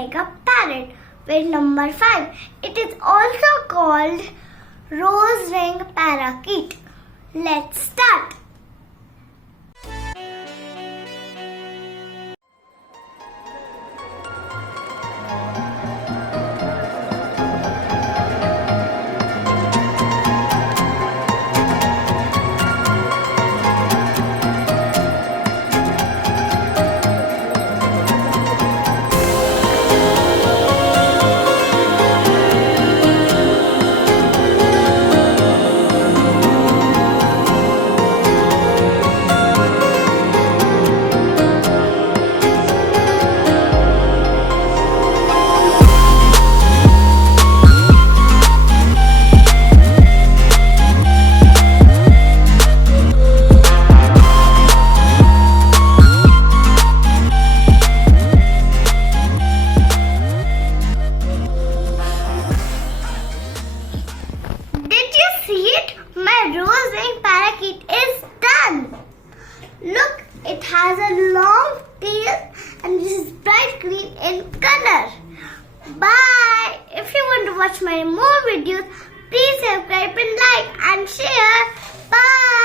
make a parrot. With number 5, it is also called rose ring parakeet. Let's start. My rose ring parakeet is done. Look, it has a long tail and this is bright green in color. Bye. If you want to watch my more videos, please subscribe and like and share. Bye.